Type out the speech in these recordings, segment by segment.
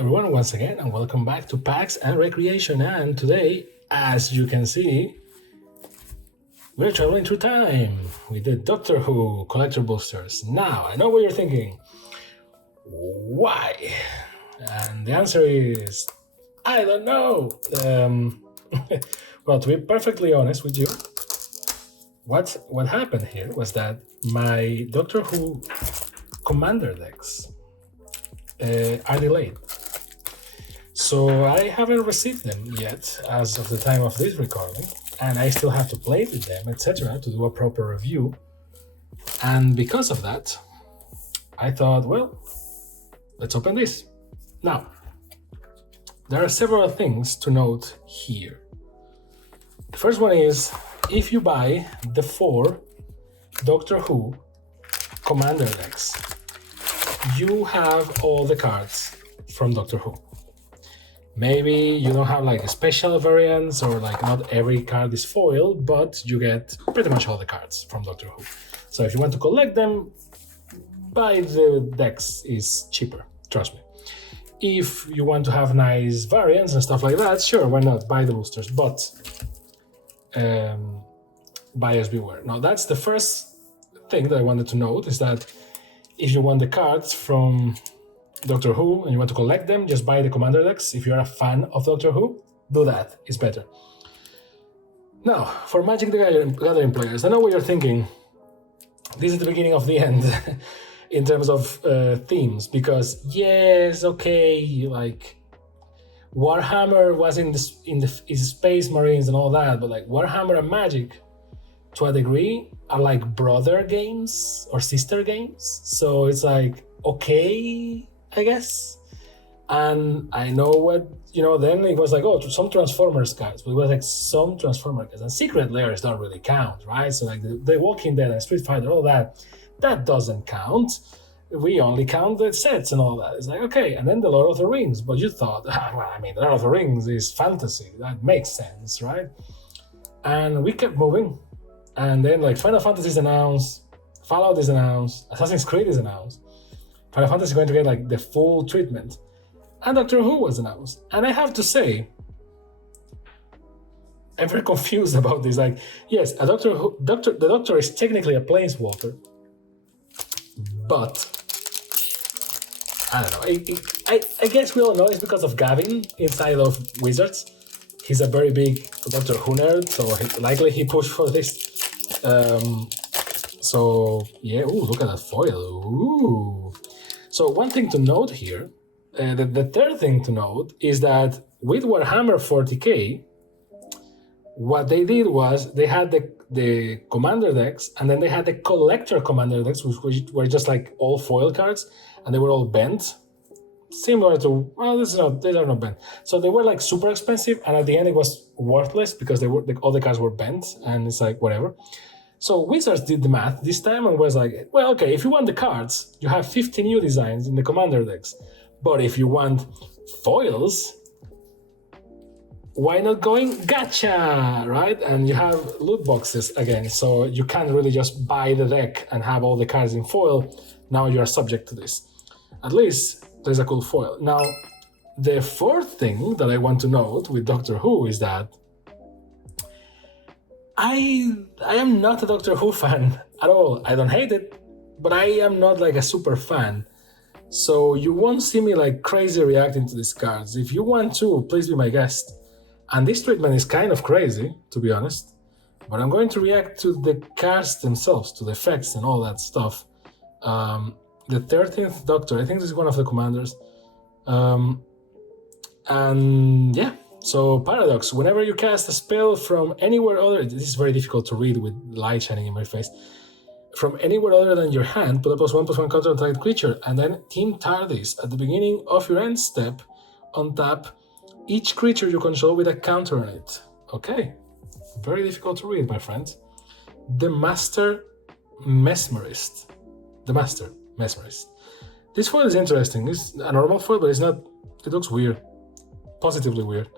everyone, once again, and welcome back to PAX and Recreation. And today, as you can see, we're traveling through time with the Doctor Who collector boosters. Now, I know what you're thinking. Why? And the answer is, I don't know. Well, to be perfectly honest with you, what happened here was that my Doctor Who commander decks are delayed. So I haven't received them yet as of the time of this recording, and I still have to play with them, etc., to do a proper review. And because of that, I thought, well, let's open this. Now, there are several things to note here. The first one is, if you buy the 4 Doctor Who commander decks, you have all the cards from Doctor Who. Maybe you don't have like special variants, or like not every card is foil, but you get pretty much all the cards from Doctor Who. So if you want to collect them, buy the decks is cheaper, trust me. If you want to have nice variants and stuff like that, sure, why not? Buy the boosters, but buyers beware. Now that's the first thing that I wanted to note, is that if you want the cards from Doctor Who and you want to collect them, just buy the commander decks. If you're a fan of Doctor Who, do that, it's better. Now, for Magic the Gathering players, I know what you're thinking. This is the beginning of the end in terms of themes, because yes, okay, like Warhammer was in Space Marines and all that, but like Warhammer and Magic, to a degree, are like brother games or sister games. So it's like, okay, I guess. And I know what, then it was like, oh, some Transformers cards, but it was like some Transformer cards. And Secret Lairs don't really count, right? So like the Walking Dead and Street Fighter, all that doesn't count. We only count the sets and all that. It's like, okay, and then the Lord of the Rings. But you thought, the Lord of the Rings is fantasy. That makes sense, right? And we kept moving. And then like Final Fantasy is announced, Fallout is announced, Assassin's Creed is announced. Final Fantasy is going to get like the full treatment. And Doctor Who was announced. And I have to say, I'm very confused about this. Like, yes, the Doctor is technically a planeswalker, but I don't know. I guess we all know it's because of Gavin inside of Wizards. He's a very big Doctor Who nerd, so likely he pushed for this. So yeah, ooh, look at that foil. Ooh. So one thing to note here, the third thing to note is that with Warhammer 40k, what they did was they had the commander decks, and then they had the collector commander decks, which were just like all foil cards, and they were all bent. Similar to, well, they are not bent. So they were like super expensive, and at the end it was worthless because all the cards were bent, and it's like whatever. So Wizards did the math this time and was like, well, okay, if you want the cards, you have 50 new designs in the commander decks. But if you want foils, why not going gacha, right? And you have loot boxes again, so you can't really just buy the deck and have all the cards in foil. Now you are subject to this. At least there's a cool foil. Now, the fourth thing that I want to note with Doctor Who is that I am not a Doctor Who fan at all. I don't hate it, but I am not like a super fan. So you won't see me like crazy reacting to these cards. If you want to, please be my guest. And this treatment is kind of crazy, to be honest, but I'm going to react to the cards themselves, to the effects and all that stuff. The 13th Doctor, I think this is one of the commanders. And yeah, so Paradox, whenever you cast a spell from anywhere other, this is very difficult to read with light shining in my face, from anywhere other than your hand, put a +1/+1 counter on target creature, and then Team TARDIS at the beginning of your end step, on tap each creature you control with a counter on it. Okay, very difficult to read, my friend. The Master Mesmerist. This foil is interesting. It's a normal foil, but it's not. It looks weird, positively weird.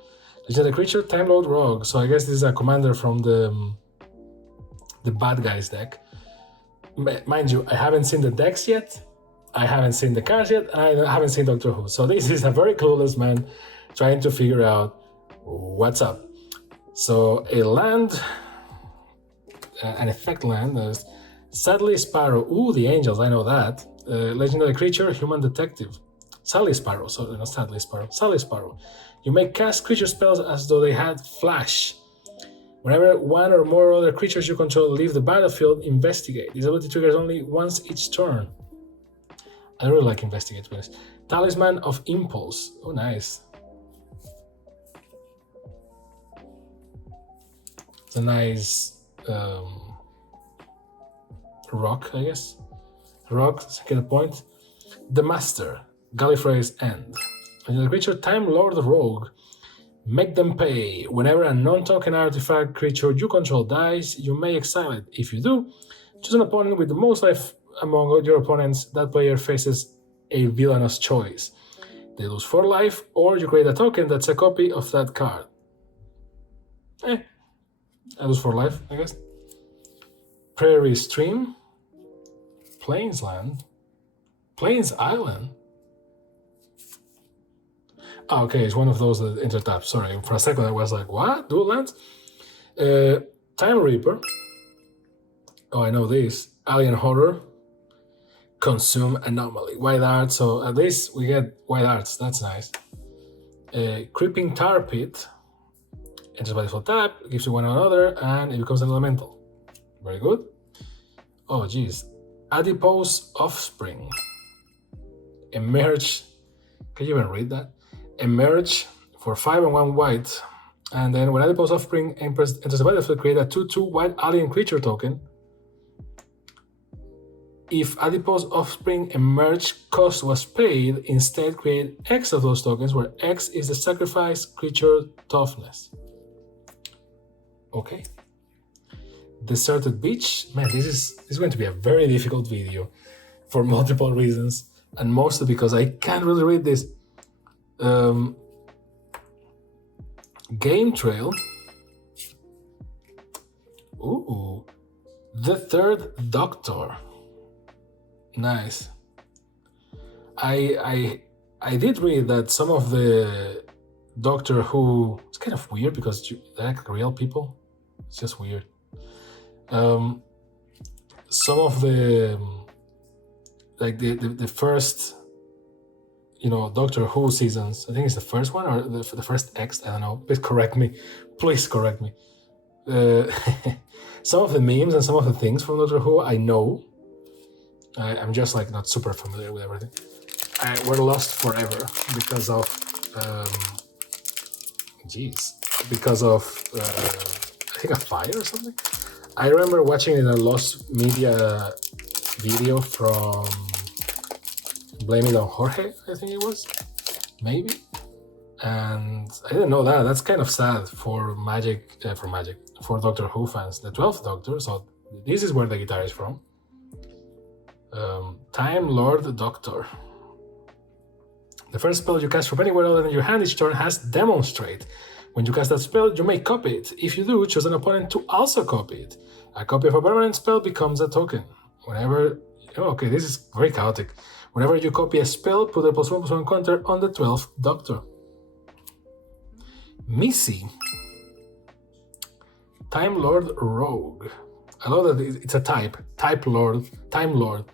Legendary creature, Time Lord Rogue. So I guess this is a commander from the bad guys deck. Mind you, I haven't seen the decks yet, I haven't seen the cards yet, and I haven't seen Doctor Who. So this is a very clueless man trying to figure out what's up. So a land, an effect land, there's Sadly Sparrow. Ooh, the angels, I know that. Legendary creature, human detective. Sally Sparrow, sorry, not Sadly Sparrow. Sally Sparrow. You may cast creature spells as though they had flash. Whenever one or more other creatures you control leave the battlefield, investigate. This ability triggers only once each turn. I don't really like investigate with this. Talisman of Impulse. Oh, nice. It's a nice rock, I guess. Rock, get a point. The Master. Gallifrey's End. Another creature, Time Lord Rogue. Make them pay. Whenever a non-token artifact creature you control dies, you may exile it. If you do, choose an opponent with the most life among your opponents. That player faces a villainous choice. They lose 4 life, or you create a token that's a copy of that card. I lose 4 life, I guess. Prairie Stream. Plainsland. Plains Island. Oh, okay, it's one of those that intertap. Sorry, for a second I was like, what? Dual lands? Time Reaper. Oh, I know this. Alien Horror. Consume Anomaly. White Arts, so at least we get White Arts. That's nice. Creeping Tar Pit. Enters by default tap, gives you one or another, and it becomes an elemental. Very good. Oh, geez. Adipose Offspring. Emerge. Can you even read that? Emerge for 5 and 1 white. And then when Adipose Offspring enters the battlefield, create a 2/2 white alien creature token. If Adipose Offspring Emerge cost was paid, instead create X of those tokens, where X is the sacrifice creature toughness. Okay. Deserted Beach. Man, this is going to be a very difficult video for multiple reasons, and mostly because I can't really read this. Game Trail. Ooh. The Third Doctor. Nice. I did read that some of the Doctor Who, it's kind of weird because they're like real people. It's just weird. Some of the like the first, Doctor Who seasons, I think it's the first one or the first X, I don't know. Please correct me. Some of the memes and some of the things from Doctor Who I know. I'm just like not super familiar with everything. We're lost forever because of I think a fire or something. I remember watching in a Lost Media video from Blame It on Jorge, I think it was, maybe. And I didn't know that. That's kind of sad for Doctor Who fans. The 12th Doctor, so this is where the guitar is from. Time Lord Doctor. The first spell you cast from anywhere other than your hand each turn has Demonstrate. When you cast that spell, you may copy it. If you do, choose an opponent to also copy it. A copy of a permanent spell becomes a token. Okay, this is very chaotic. Whenever you copy a spell, put a +1/+1 counter on the 12th Doctor. Missy. Time Lord Rogue. I love that it's a Time Lord.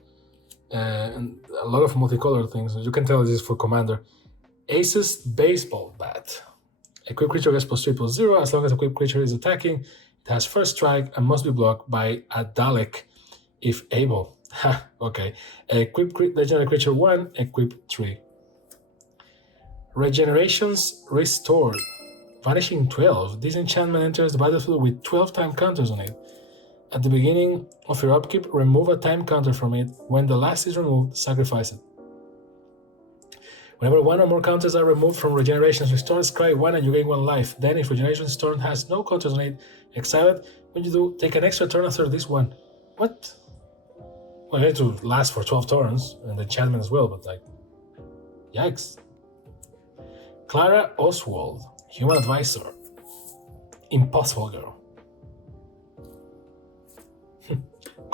And a lot of multicolored things. You can tell this is for Commander. Ace's Baseball Bat. Equipped creature gets +3/+0 as long as equipped creature is attacking. It has first strike and must be blocked by a Dalek if able. Okay. Equipped legendary creature 1, equip 3. Regenerations Restored. Vanishing 12. This enchantment enters the battlefield with 12 time counters on it. At the beginning of your upkeep, remove a time counter from it. When the last is removed, sacrifice it. Whenever one or more counters are removed from Regenerations Restored, scry 1 and you gain 1 life. Then, if Regenerations Restored has no counters on it, exile it. When you do, take an extra turn after this one. What? Well, you need to last for 12 turns, and the enchantment as well, but yikes. Clara Oswald, Human Advisor. Impossible Girl.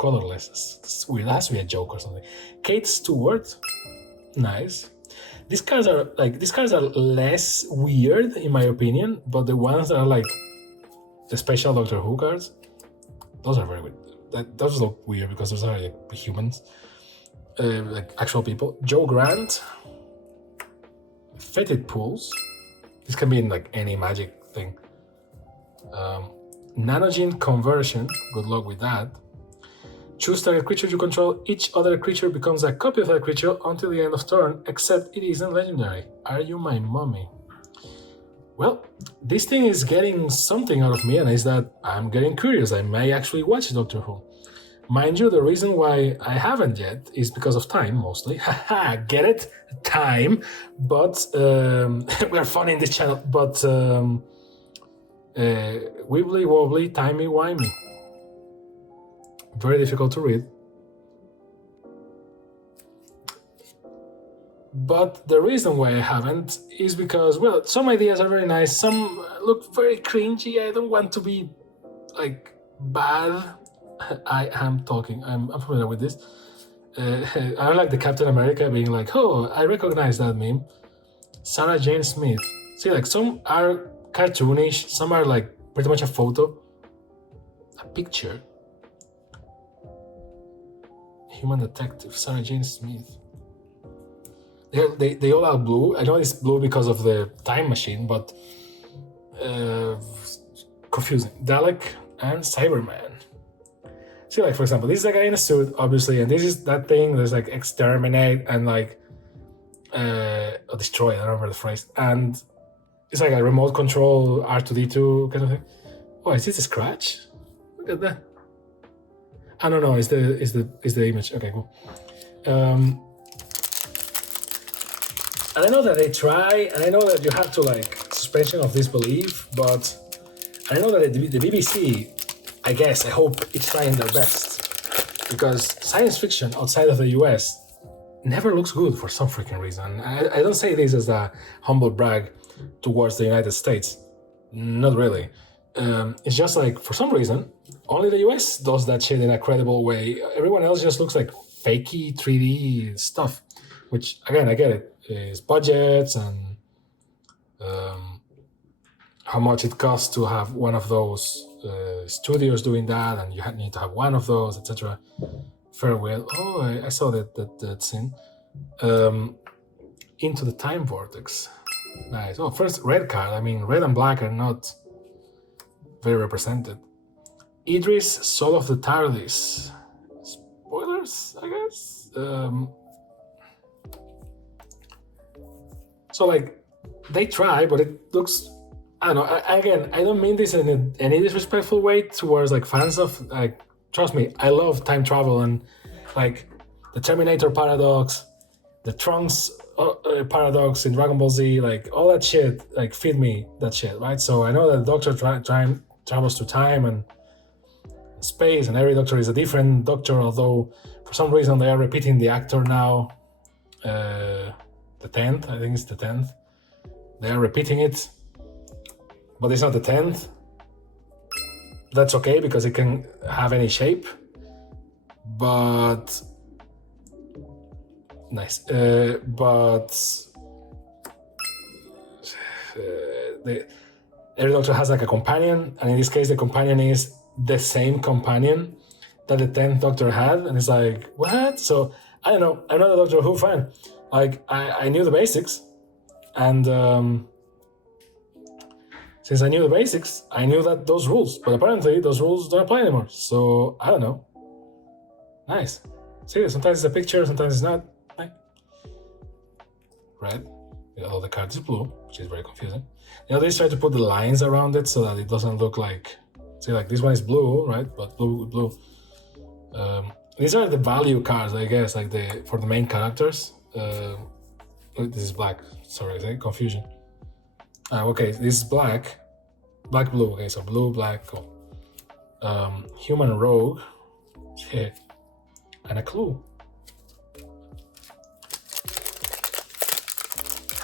colorless. It's weird. That has to be a joke or something. Kate Stewart, nice. These cards are less weird in my opinion, but the ones that are like the special Doctor Who cards, those are very weird. Those look weird because those are like humans, like actual people. Joe Grant, Fetid Pools. This can be in like any magic thing. Nanogene Conversion. Good luck with that. Choose target creature you control. Each other creature becomes a copy of that creature until the end of turn, except it isn't legendary. Are you my mommy? Well, this thing is getting something out of me, and is that I'm getting curious. I may actually watch Doctor Who. Mind you, the reason why I haven't yet is because of time, mostly. Haha, get it? Time. But we're fun in this channel. But wibbly wobbly, timey wimey. Very difficult to read. But the reason why I haven't is because, well, some ideas are very nice, some look very cringy. I don't want to be like bad. I'm familiar with this. I like the Captain America being like, oh, I recognize that meme. Sarah Jane Smith. See, like some are cartoonish, some are like pretty much a photo, a picture. Human Detective, Sarah Jane Smith. They all are blue. I know it's blue because of the time machine, but confusing. Dalek and Cyberman. See, like, for example, this is a guy in a suit, obviously, and this is that thing. There's like exterminate and like destroy. I don't remember the phrase. And it's like a remote control R2D2 kind of thing. Oh, is this a scratch? Look at that. I don't know. Is the image? Okay, cool. And I know that they try, and I know that you have to like suspension of disbelief, but I know that the BBC, I guess, I hope it's trying their best, because science fiction outside of the US never looks good for some freaking reason. I don't say this as a humble brag towards the United States, not really. It's just like, for some reason, only the US does that shit in a credible way. Everyone else just looks like fakey 3D stuff, which, again, I get it. Is budgets and how much it costs to have one of those studios doing that, and you need to have one of those, etc. Farewell. Oh, I saw that scene. Into the Time Vortex. Nice. Oh, first red card. I mean, red and black are not very represented. Idris, Soul of the TARDIS. Spoilers, I guess. So, like, they try, but it looks, I don't know, again, I don't mean this in any disrespectful way towards, like, fans of, like, trust me, I love time travel and, like, the Terminator paradox, the Trunks paradox in Dragon Ball Z, like, all that shit, like, feed me that shit, right? So I know that the Doctor travels through time and space, and every Doctor is a different Doctor, although for some reason they are repeating the actor now. The 10th, I think it's the 10th. They are repeating it, but it's not the 10th. That's okay because it can have any shape. But nice. Every Doctor has like a companion, and in this case, the companion is the same companion that the 10th Doctor had, and it's like, what? So I don't know. I'm not a Doctor Who fan. Like, I knew the basics, and since I knew the basics, I knew that those rules, but apparently those rules don't apply anymore, so I don't know. Nice. See, sometimes it's a picture, sometimes it's not. Like, red, all the cards is blue, which is very confusing. You know, they try to put the lines around it so that it doesn't look like, see, like this one is blue, right, but blue. These are the value cards, I guess, like for the main characters. This is black. Sorry, is that confusion? Okay, this is black, blue. Okay, so blue, black. Cool. Human Rogue, shit, and a clue.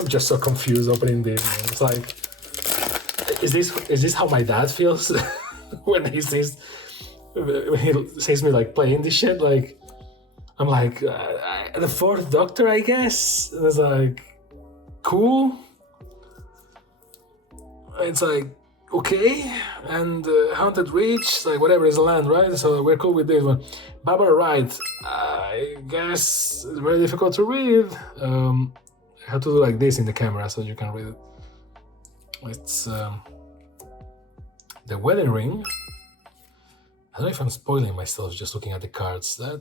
I'm just so confused opening this. It's like, is this how my dad feels when he sees he sees me like playing this shit, like I'm like the fourth Doctor, I guess. And it's like cool. It's like okay, and Haunted Reach, like whatever is land, right? So we're cool with this one. Baba Right, I guess it's very difficult to read. I have to do like this in the camera so you can read it. It's the Wedding Ring. I don't know if I'm spoiling myself just looking at the cards. That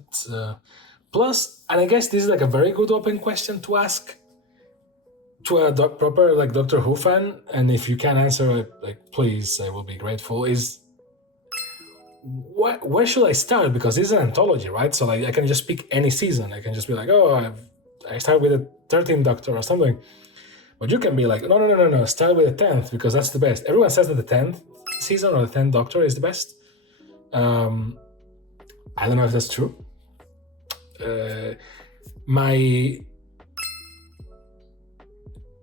plus, and I guess this is like a very good open question to ask to a proper like Doctor Who fan, and if you can answer it, like please, I will be grateful. Is where should I start? Because this is an anthology, right? So like I can just pick any season. I can just be like, oh, I start with the 13th Doctor or something. But you can be like, no, start with the 10th because that's the best. Everyone says that the 10th season or the 10th Doctor is the best. I don't know if that's true.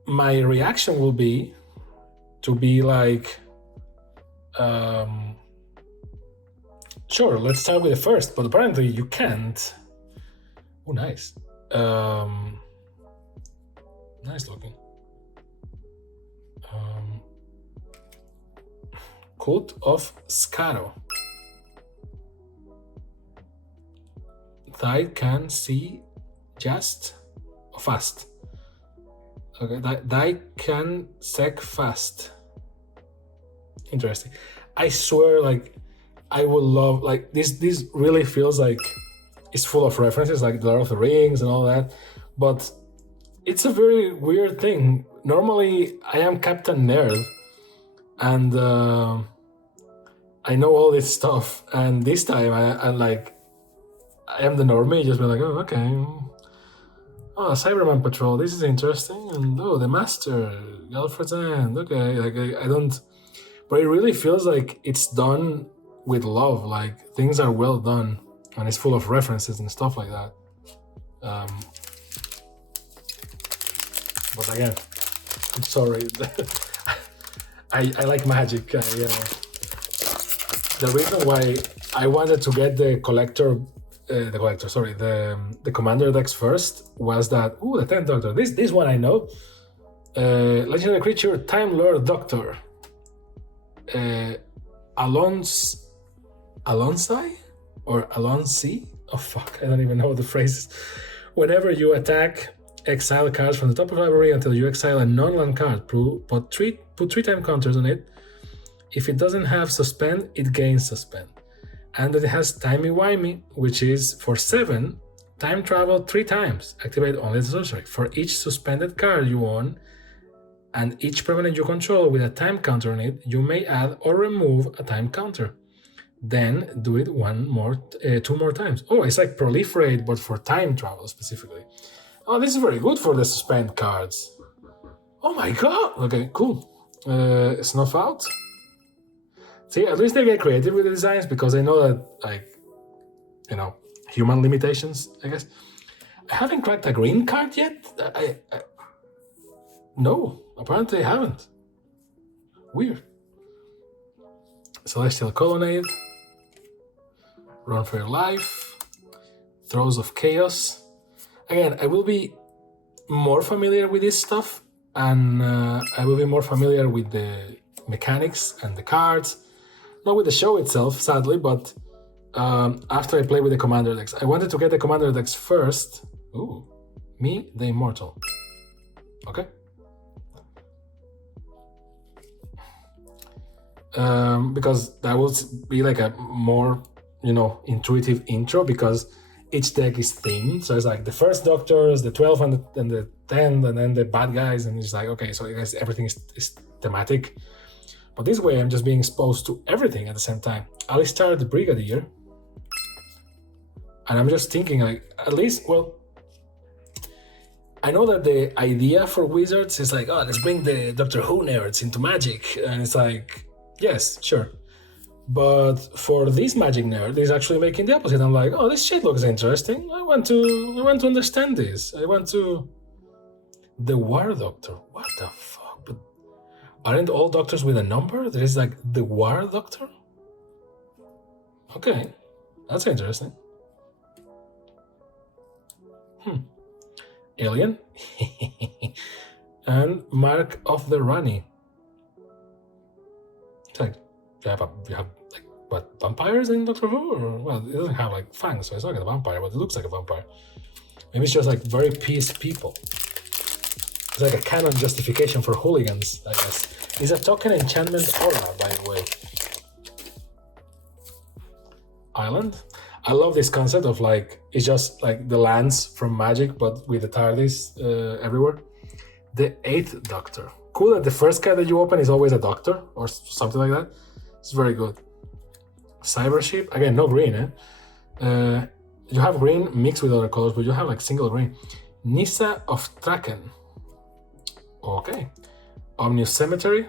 My reaction will be to be like, sure, let's start with the first, but apparently you can't. Oh, nice. Nice looking. Cult of Skaro. Thy can see just fast. Okay, thy can sec fast. Interesting. I swear, like, I would love, like, this really feels like it's full of references, like the Lord of the Rings and all that, but it's a very weird thing. Normally, I am Captain Nerd, and I know all this stuff, and this time I am the normie, just be like, oh, okay. Oh, Cyberman Patrol, this is interesting. And oh, the Master, Alfred's End, okay. Like, I don't, but it really feels like it's done with love. Like, things are well done, and it's full of references and stuff like that. But again, I'm sorry. I like magic. The reason why I wanted to get the Commander decks first was that, the 10th Doctor, this one I know. Legendary creature, Time Lord Doctor. Alonsi? Or Alonsi? Oh fuck, I don't even know the phrases. Whenever you attack, exile cards from the top of the library until you exile a non-land card. Put three time counters on it. If it doesn't have suspend, it gains suspend. And it has timey-wimey, which is for 7, time travel 3 times. Activate only the sorcery. For each suspended card you own, and each permanent you control with a time counter on it, you may add or remove a time counter. Then do it 2 more times. Oh, it's like proliferate, but for time travel specifically. Oh, this is very good for the suspend cards. Oh my god! Okay, cool. Snuff out. See, at least they get creative with the designs, because I know that, like, human limitations, I guess. I haven't cracked a green card yet. No, apparently I haven't. Weird. Celestial Colonnade. Run for Your Life. Throes of Chaos. Again, I will be more familiar with this stuff, and I will be more familiar with the mechanics and the cards. Not with the show itself, sadly, but after I play with the Commander decks. I wanted to get the Commander decks first. Ooh, me, the Immortal. Okay. Because that will be like a more, intuitive intro, because each deck is themed. So it's like the first Doctors, the 12 and the 10, and then the bad guys, and it's like, okay, so I guess everything is thematic. But this way, I'm just being exposed to everything at the same time. I'll start the Brigadier. And I'm just thinking, like, at least, I know that the idea for Wizards is like, oh, let's bring the Doctor Who nerds into Magic. And it's like, yes, sure. But for this Magic nerd, he's actually making the opposite. I'm like, oh, this shit looks interesting. I want to understand this. The War Doctor. What the fuck? But aren't all doctors with a number? There is like the War Doctor? Okay, that's interesting. Alien. And Mark of the Rani. It's like, you have like, what, vampires in Doctor Who? Or, well, it doesn't have like fangs, so it's not like a vampire, but it looks like a vampire. Maybe it's just like very peace people. It's like a canon justification for hooligans, I guess. It's a token enchantment aura, by the way. Island. I love this concept of like, it's just like the lands from Magic, but with the TARDIS everywhere. The 8th Doctor. Cool that the first card that you open is always a Doctor or something like that. It's very good. Cyber Ship. Again, no green, eh? You have green mixed with other colors, but you have like single green. Nissa of Traken. Okay. Omnius Cemetery.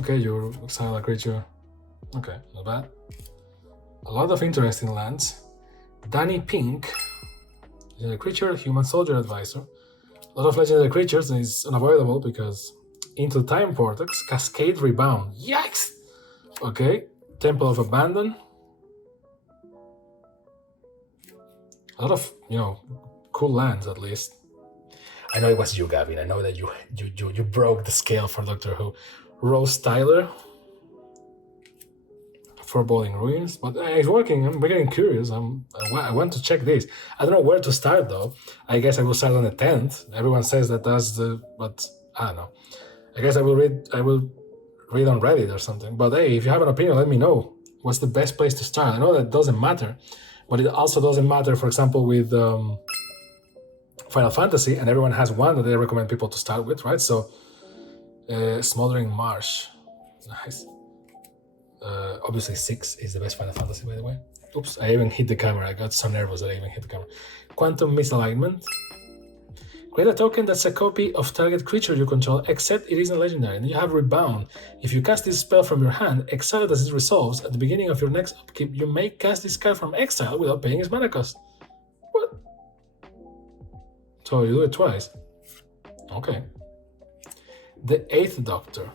Okay, you exile a creature. Okay, not bad. A lot of interesting lands. Danny Pink. A creature, human soldier advisor. A lot of legendary creatures, and it's unavoidable because Into Time Vortex, Cascade Rebound. Yikes! Okay, Temple of Abandon. A lot of, cool lands at least. I know it was you, Gavin. I know that you broke the scale for Doctor Who. Rose Tyler. Foreboding Ruins, but it's working. I'm getting curious. I want to check this. I don't know where to start though. I guess I will start on the 10th. Everyone says that that's but I don't know. I guess I will read on Reddit or something. But hey, if you have an opinion, let me know. What's the best place to start? I know that doesn't matter, but it also doesn't matter, for example, with Final Fantasy, and everyone has one that they recommend people to start with, right? So, Smoldering Marsh. Nice. Obviously 6 is the best Final Fantasy, by the way. Oops, I even hit the camera. I got so nervous that I even hit the camera. Quantum Misalignment. Create a token that's a copy of target creature you control, except it isn't legendary. And you have Rebound. If you cast this spell from your hand, exile it as it resolves. At the beginning of your next upkeep, you may cast this card from exile without paying its mana cost. What? So you do it twice. Okay. The 8th Doctor.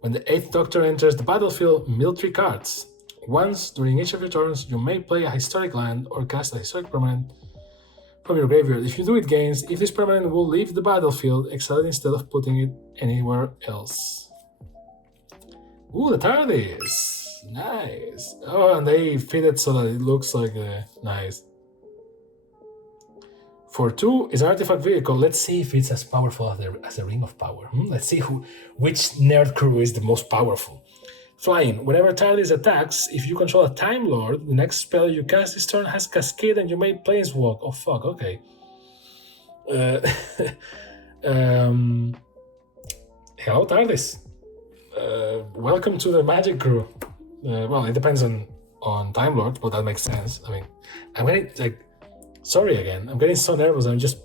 When the 8th Doctor enters the battlefield, mill 3 cards. Once during each of your turns, you may play a historic land or cast a historic permanent from your graveyard. If you do it gains, if this permanent will leave the battlefield, exile it instead of putting it anywhere else. Ooh, the TARDIS! Nice! Oh, and they fit it so that it looks like nice. For 2 is an artifact vehicle. Let's see if it's as powerful as the Ring of Power. Let's see which nerd crew is the most powerful. Flying. Whenever TARDIS attacks, if you control a Time Lord, the next spell you cast this turn has Cascade and you may Planeswalk. Oh fuck, okay. Hello TARDIS. Welcome to the Magic crew. Well, it depends on Time Lord, but that makes sense. I mean, I'm getting sorry again. I'm getting so nervous. I'm just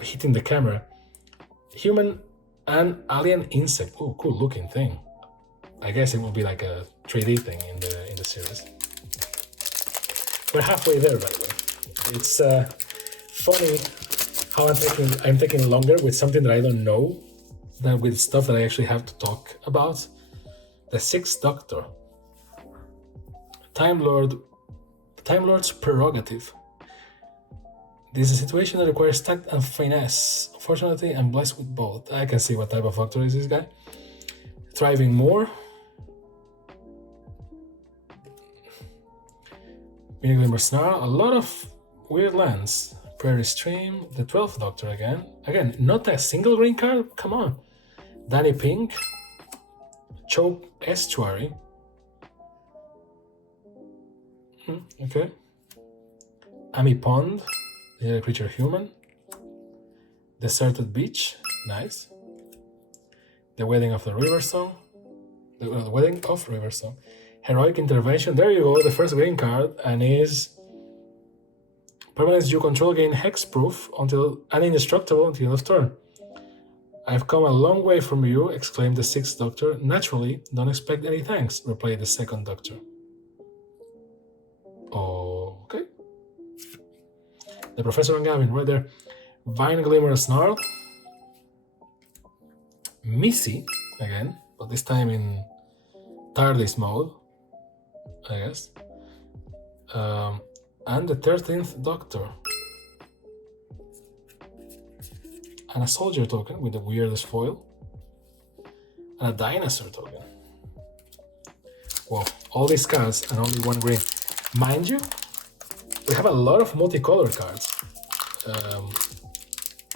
hitting the camera. Human and alien insect. Oh, cool looking thing. I guess it will be like a 3D thing in the series. We're halfway there, by the way. It's funny how I'm taking longer with something that I don't know than with stuff that I actually have to talk about. The 6th Doctor. Time Lord's prerogative. This is a situation that requires tact and finesse. Fortunately, I'm blessed with both. I can see what type of Doctor is this guy. Thriving More. Glimmer Snarl. A lot of weird lands. Prairie Stream. The 12th Doctor again. Again, not a single green card? Come on. Danny Pink. Choke Estuary. Okay. Amy Pond. The creature human. Deserted Beach. Nice. The Wedding of the River Song. The Wedding of River Song. Heroic Intervention. There you go. The first green card. And is permanents you control gain hexproof until and indestructible until the end of turn. I've come a long way from you, exclaimed the 6th Doctor. Naturally, don't expect any thanks, replied the 2nd Doctor. Okay. The Professor and Gavin, right there. Vine Glimmer Snarl. Missy, again. but this time in TARDIS mode, I guess. And the 13th Doctor. And a soldier token with the weirdest foil. And a dinosaur token. Whoa, all these cards and only one green. Mind you, we have a lot of multicolor cards.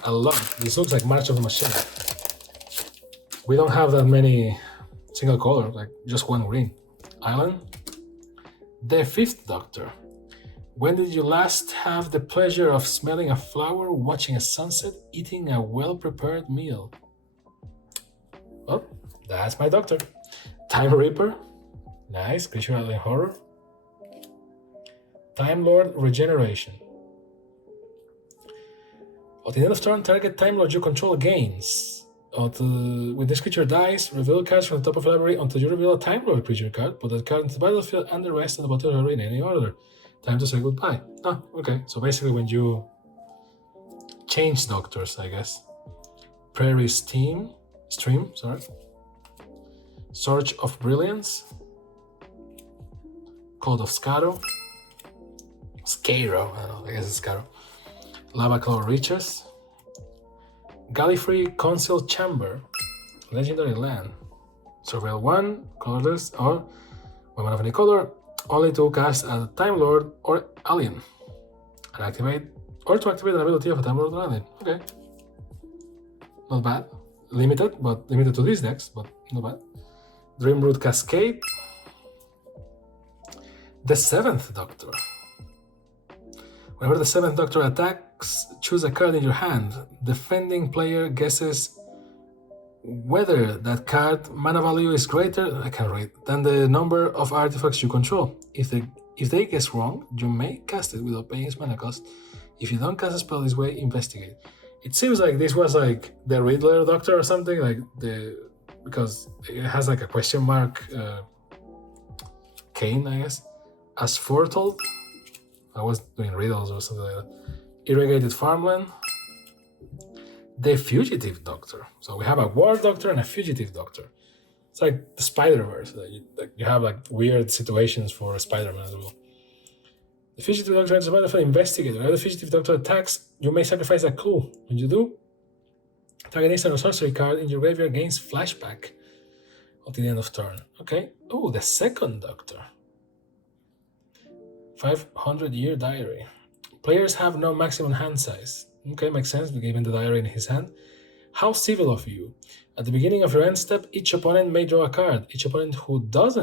A lot. This looks like March of the Machine. We don't have that many single color, like just one green. Island. The 5th Doctor. When did you last have the pleasure of smelling a flower, watching a sunset, eating a well-prepared meal? Well, that's my doctor. Time Reaper. Nice. Creature alien horror. Time Lord Regeneration. At the end of turn, target Time Lord you control gains. When this creature dies, reveal cards from the top of the library until you reveal a Time Lord creature card. Put that card into the battlefield and the rest at the bottom of the library in any order. Time to say goodbye. Ah, okay. So basically when you change doctors, I guess. Prairie Stream, sorry. Surge of Brilliance. Code of Scaro. Scaro, I don't know, I guess it's Scaro. Lava Color Reaches. Gallifrey Council Chamber. Legendary Land. Surveil 1, colorless, or woman of any color. Only to cast a Time Lord or Alien. And activate, or to activate an ability of a Time Lord or Alien. Okay. Not bad. Limited to these decks, but not bad. Dreamroot Cascade. The 7th Doctor. Whenever the 7th Doctor attacks, choose a card in your hand. Defending player guesses whether that card mana value is greater, I can read, than the number of artifacts you control. If they guess wrong, you may cast it without paying its mana cost. If you don't cast a spell this way, investigate. It seems like this was like the Riddler Doctor or something, like because it has like a question mark Kane, I guess. As foretold, I was doing riddles or something like that. Irrigated Farmland. The Fugitive Doctor. So we have a War Doctor and a Fugitive Doctor. It's like the Spider-Verse. You have like weird situations for Spider-Man as well. The Fugitive Doctor enters the battlefield. Investigate. Whenever the Fugitive Doctor attacks, you may sacrifice a clue. When you do, target instant or sorcery card in your graveyard gains flashback until the end of turn. Okay. Oh, the 2nd Doctor. 500-year diary. Players have no maximum hand size. Okay, makes sense, given the diary in his hand. How civil of you. At the beginning of your end step, each opponent may draw a card. Each opponent who does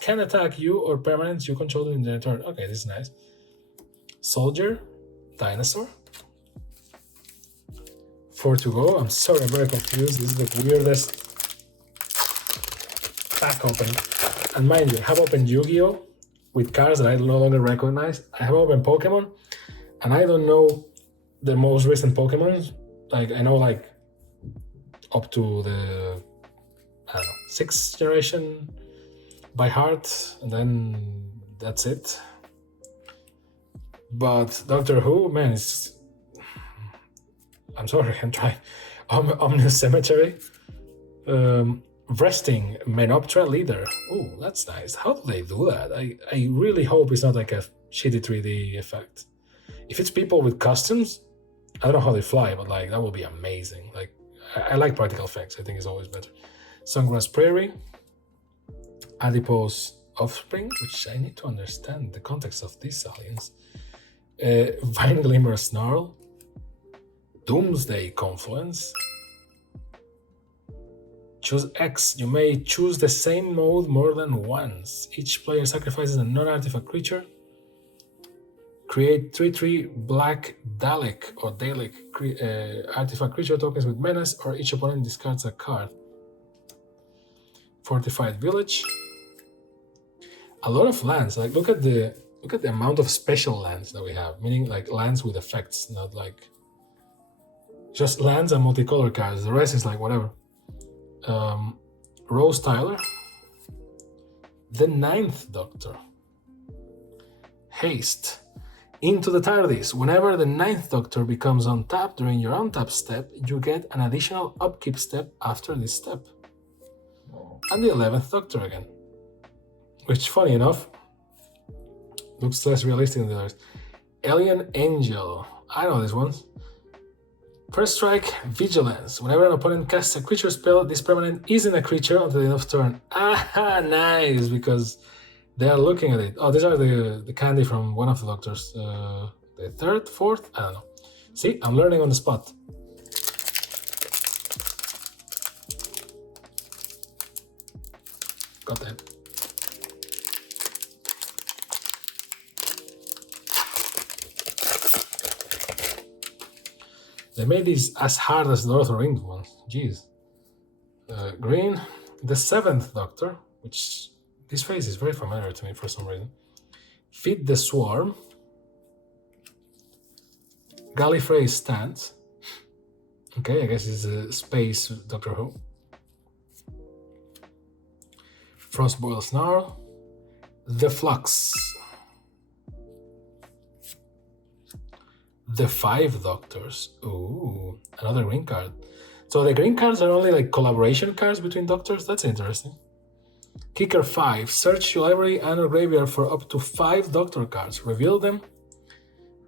can attack you or permanents you control in their turn. Okay, this is nice. Soldier, Dinosaur. 4 to go. I'm sorry, I'm very confused. This is the weirdest pack opening. And mind you, I have opened Yu-Gi-Oh! With cards that I no longer recognize. I have opened Pokemon, and I don't know the most recent Pokemon. Like, I know like up to the, I don't know, 6th generation by heart, and then that's it. But Doctor Who, man, I'm sorry, I'm trying. Omnius Cemetery. Resting Menoptera Leader. Oh, that's nice. How do they do that? I really hope it's not like a shitty 3D effect. If it's people with customs, I don't know how they fly, but like that would be amazing. Like I like practical effects. I think it's always better. Sungrass Prairie. Adipose Offspring, which I need to understand the context of these aliens. Vine Glimmer Snarl. Doomsday Confluence. Choose X. You may choose the same mode more than once. Each player sacrifices a non-artifact creature. Create 3/3 black Dalek or Dalek artifact creature tokens with menace, or each opponent discards a card. Fortified Village. A lot of lands. Like look at the amount of special lands that we have. Meaning like lands with effects, not like just lands and multicolor cards. The rest is like whatever. Rose Tyler. The 9th Doctor. Haste. Into the TARDIS. Whenever the 9th Doctor becomes untapped during your untap step, you get an additional upkeep step after this step. And the 11th Doctor again. Which, funny enough, looks less realistic than the others. Alien Angel. I know these ones. First strike, Vigilance. Whenever an opponent casts a creature spell, this permanent isn't a creature until the end of turn. Ah, nice, because they are looking at it. Oh, these are the candy from one of the Doctors. The third, fourth? I don't know. See, I'm learning on the spot. Got that. They made these as hard as the Lord of the Rings ones. Jeez. Green, the 7th Doctor, which this face is very familiar to me for some reason. Feed the Swarm. Gallifrey Stance. Okay, I guess it's a space Doctor Who. Frostboil Snarl. The Flux. The 5 Doctors. Ooh, another green card. So the green cards are only like collaboration cards between Doctors? That's interesting. Kicker 5. Search your library and or graveyard for up to 5 Doctor cards. Reveal them.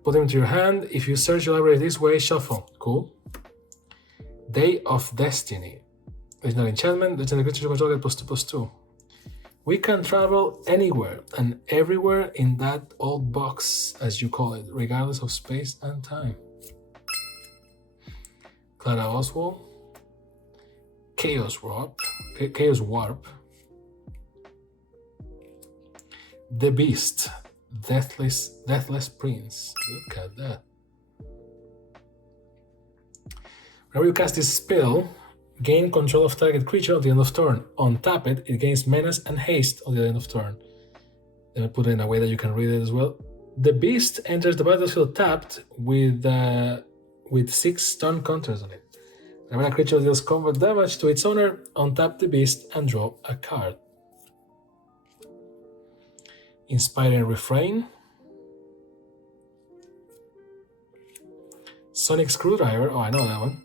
Put them into your hand. If you search your library this way, shuffle. Cool. Day of Destiny. Legendary enchantment. Legendary creature you control get +2/+2. We can travel anywhere and everywhere in that old box, as you call it, regardless of space and time. Clara Oswald. Chaos Warp. The Beast. Deathless Prince. Look at that. Whenever you cast this spell, gain control of target creature at the end of turn. Untap it, it gains menace and haste at the end of turn. Let me put it in a way that you can read it as well. The Beast enters the battlefield tapped with 6 stun counters on it. Whenever a creature deals combat damage to its owner, untap the Beast and draw a card. Inspiring Refrain. Sonic Screwdriver. Oh, I know that one.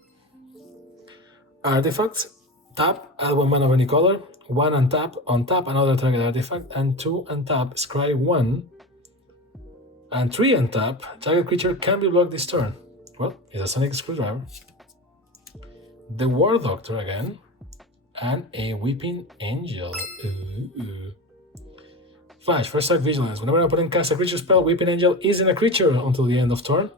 Artifacts. Tap, add 1 mana of any color. 1 untap another target artifact. And 2 untap, scry 1. And 3 untap, target creature can be blocked this turn. Well, it's a Sonic Screwdriver. The War Doctor again. And a Weeping Angel. Ooh. Flash, first strike Vigilance. Whenever an opponent casts a creature spell, Weeping Angel isn't a creature until the end of turn.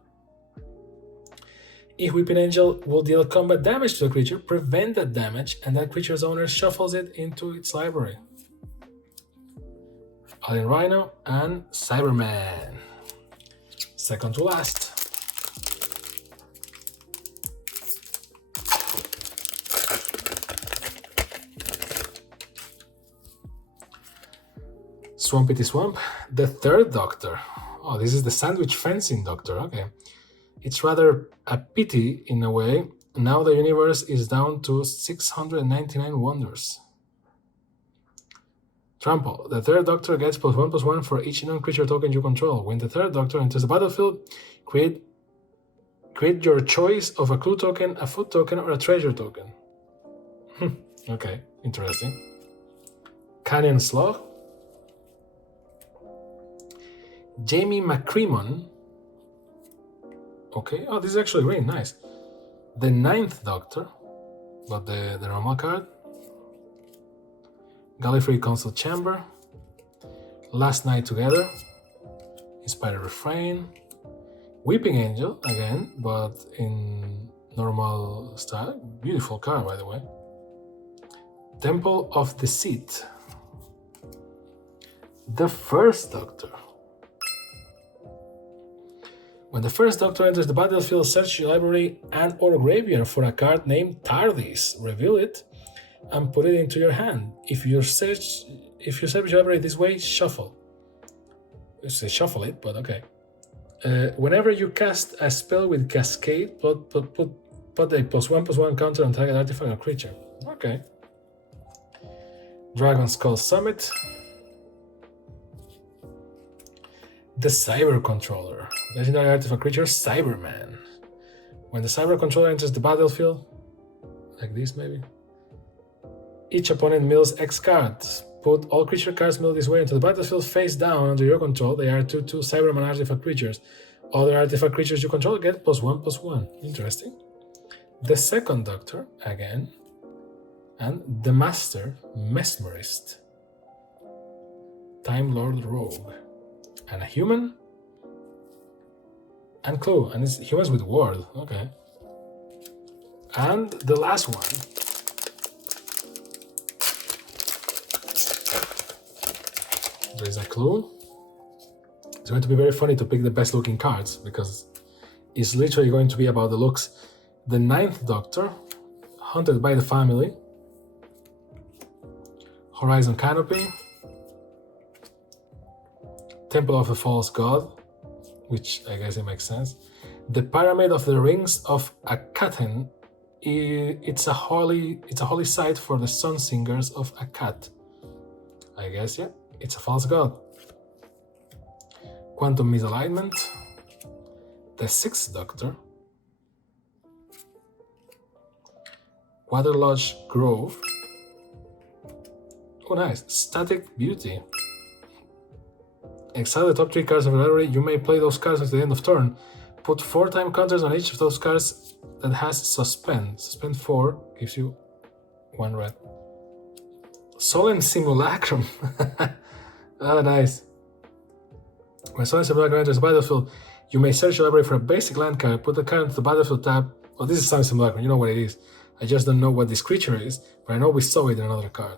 If Weeping Angel will deal combat damage to a creature, prevent that damage, and that creature's owner shuffles it into its library. Alien Rhino and Cyberman. Second to last. Swampity Swamp, the 3rd Doctor. Oh, this is the Sandwich Fencing Doctor, okay. It's rather a pity in a way. Now the universe is down to 699 wonders. Trample. The 3rd Doctor gets +1/+1 for each non-creature token you control. When the 3rd Doctor enters the battlefield, create your choice of a clue token, a food token, or a treasure token. Okay, interesting. Canyon Slug. Jamie McCrimmon. Okay, oh, this is actually really nice. The 9th Doctor, but the normal card. Gallifrey Council Chamber. Last Night Together. Inspired Refrain. Weeping Angel, again, but in normal style. Beautiful card, by the way. Temple of Deceit. The 1st Doctor. When the 1st Doctor enters the battlefield, search your library and or graveyard for a card named TARDIS. Reveal it and put it into your hand. If you search your library this way, shuffle. I say shuffle it, but okay. Whenever you cast a spell with Cascade, put a +1/+1 counter on target artifact or creature. Okay. Dragon Skull Summit. The Cyber Controller. Legendary artifact creature, Cyberman. When the Cyber Controller enters the battlefield, like this maybe, Each opponent mills X cards. Put all creature cards milled this way into the battlefield face down under your control. They are 2/2 Cyberman artifact creatures. Other artifact creatures you control get +1/+1. Interesting. The second Doctor, again. And the Master Mesmerist. Time Lord Rogue. And a human. And Clue. And it's humans with Ward. Okay. And the last one. There is a clue. It's going to be very funny to pick the best looking cards because it's literally going to be about the looks. The Ninth Doctor, Hunted by the Family, Horizon Canopy, Temple of the False God, which I guess it makes sense. The Pyramid of the Rings of Akaten. It's a holy site for the Sun Singers of Akat. I guess, yeah. It's a false god. Quantum Misalignment. The Sixth Doctor. Waterlodge Grove. Oh, nice. Static Beauty. Exile the top 3 cards of the library. You may play those cards at the end of turn. Put 4 time counters on each of those cards that has Suspend. Suspend 4 gives you 1 red. Solemn Simulacrum. Ah, nice. When Solemn Simulacrum enters the battlefield, you may search your library for a basic land card, put the card into the battlefield tab. Well, this is Solemn Simulacrum, you know what it is. I just don't know what this creature is, but I know we saw it in another card.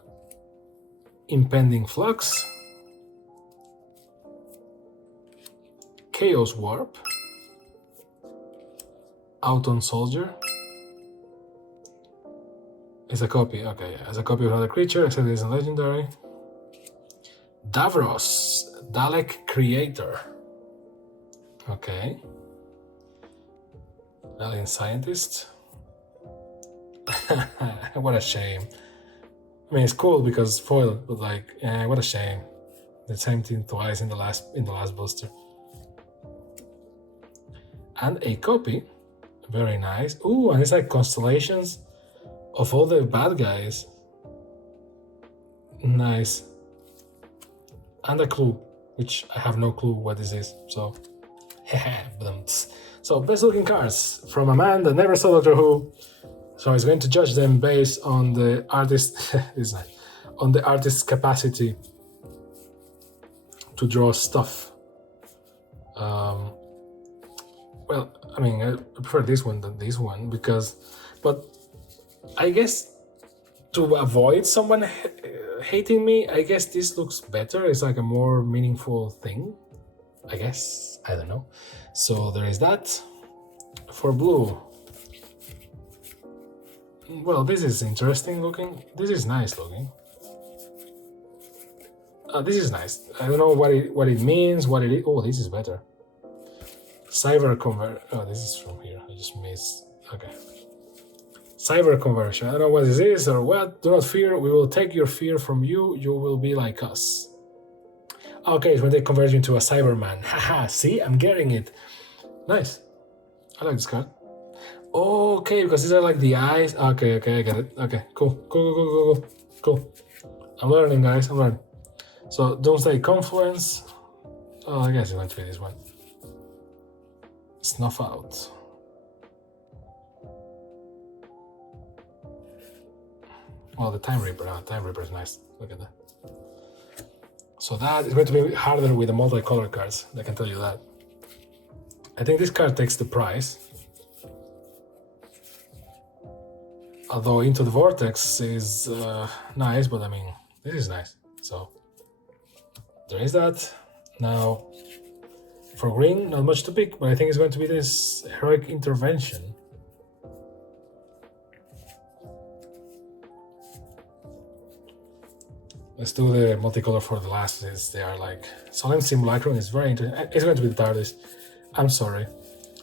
Impending Flux. Chaos Warp. Autumn Soldier. It's a copy, okay, yeah. It's a copy of another creature, except it isn't legendary. Davros, Dalek Creator. Okay. Alien Scientist. What a shame. I mean, it's cool because it's foil, but like, what a shame. The same thing twice in the last booster. And a copy, very nice. Ooh, and it's like constellations of all the bad guys. Nice. And a clue, which I have no clue what this is. So, so best looking cards from a man that never saw Doctor Who. So he's going to judge them based on the artist, on the artist's capacity to draw stuff. Well, I mean, I prefer this one than this one but I guess to avoid someone hating me, I guess this looks better. It's like a more meaningful thing, I guess. I don't know. So there is that. For blue, well, this is interesting looking. This is nice looking. This is nice. I don't know what it means. What it is. Oh, this is better. Cyber convert. Oh, this is from here. I just missed. Okay. Cyber conversion. I don't know what this is or what. Do not fear. We will take your fear from you. You will be like us. Okay, it's when they convert you into a Cyberman. Haha. See, I'm getting it. Nice. I like this card. Okay, because these are like the eyes. Okay, I get it. Okay, cool. I'm learning, guys. I'm learning. So, Doomsday Confluence. Oh, I guess it's going to be this one. Snuff Out. Well, the Time Reaper. Time Reaper is nice. Look at that. So that is going to be harder with the multicolor cards. I can tell you that. I think this card takes the prize. Although Into the Vortex is nice, but I mean, this is nice. So there is that. Now, for green, not much to pick, but I think it's going to be this Heroic Intervention. Let's do the multicolor for the last, since they are like... Solemn Simulacrum is very interesting. It's going to be the TARDIS. I'm sorry.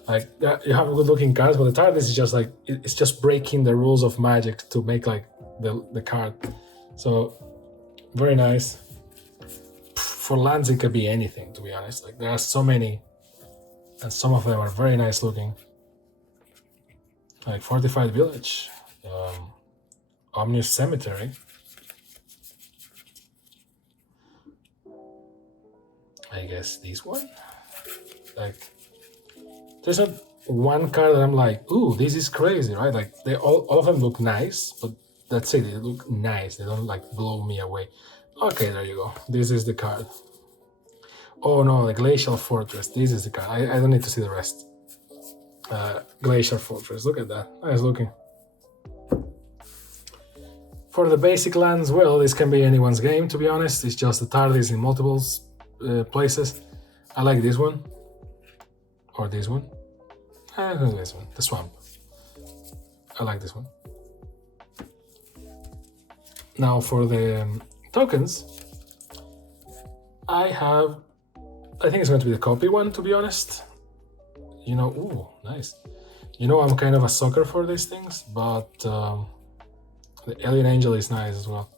Like, you have good looking cards, but the TARDIS is just like... It's just breaking the rules of Magic to make like the card. So, very nice. For lands, it could be anything, to be honest. Like, there are so many, and some of them are very nice looking. Like Fortified Village, Omnious Cemetery. I guess this one. Like, there's not one card that I'm like, ooh, this is crazy, right? Like, they all of them look nice, but that's it. They look nice. They don't like blow me away. Okay, there you go. This is the card. Oh no, the Glacial Fortress. This is the card. I don't need to see the rest. Glacial Fortress. Look at that. Nice looking. For the basic lands, well, this can be anyone's game, to be honest. It's just the TARDIS in multiple places. I like this one. Or this one. I like this one. The Swamp. I like this one. Now for the tokens, I think it's going to be the copy one, to be honest. You know, ooh, nice. You know, I'm kind of a sucker for these things, but the Alien Angel is nice as well.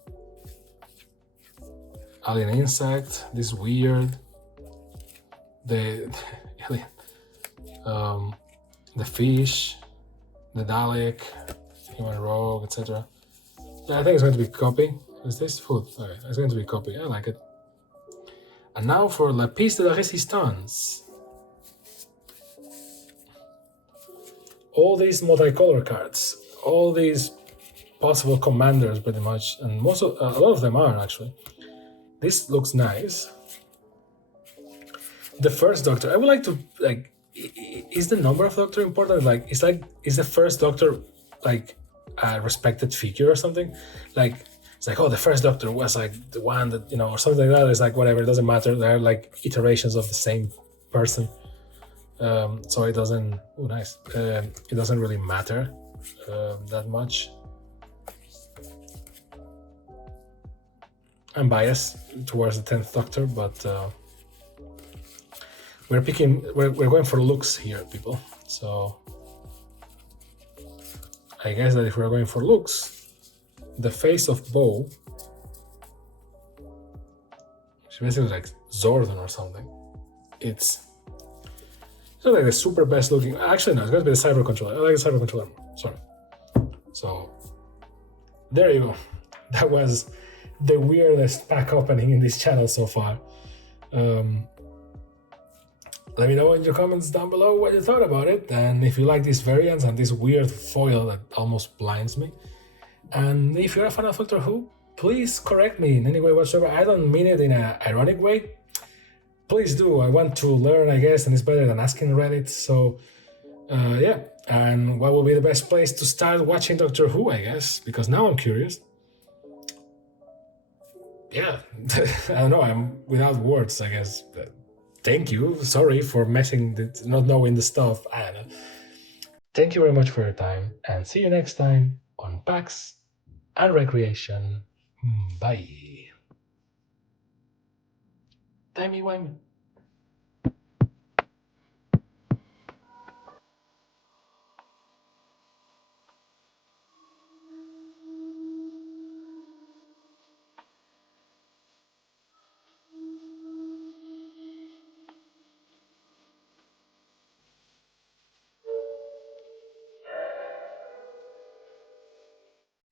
Alien Insect, this is weird. The alien, the fish, the Dalek, Human Rogue, etc. Yeah, I think it's going to be copy. Is this food? Okay, it's going to be copy. I like it. And now for La Piece de la Résistance. All these multicolor cards, all these possible commanders, pretty much, and a lot of them are actually. This looks nice. The first Doctor, I would like to like. Is the number of Doctor important? Like, is the first Doctor like a respected figure or something? Like, it's like, oh, the first Doctor was like the one that, you know, or something like that. It's like, whatever, it doesn't matter. They're like iterations of the same person. So it doesn't, oh, nice. It doesn't really matter that much. I'm biased towards the 10th Doctor, but we're going for looks here, people. So I guess that if we're going for looks, the face of Bo, she's basically like Zordon or something. It's not like the super best looking. Actually, no, it's going to be the Cyber Controller. I like the Cyber Controller more. Sorry. So there you go. That was the weirdest pack opening in this channel so far. Let me know in your comments down below what you thought about it, and if you like these variants and this weird foil that almost blinds me. And if you're a fan of Doctor Who, please correct me in any way whatsoever. I don't mean it in an ironic way. Please do. I want to learn, I guess, and it's better than asking Reddit. So, yeah. And what will be the best place to start watching Doctor Who, I guess? Because now I'm curious. Yeah, I don't know. I'm without words, I guess. But thank you. Sorry for not knowing the stuff. I don't know. Thank you very much for your time, and see you next time on PAX and Recreation. Bye. Timey-wimey.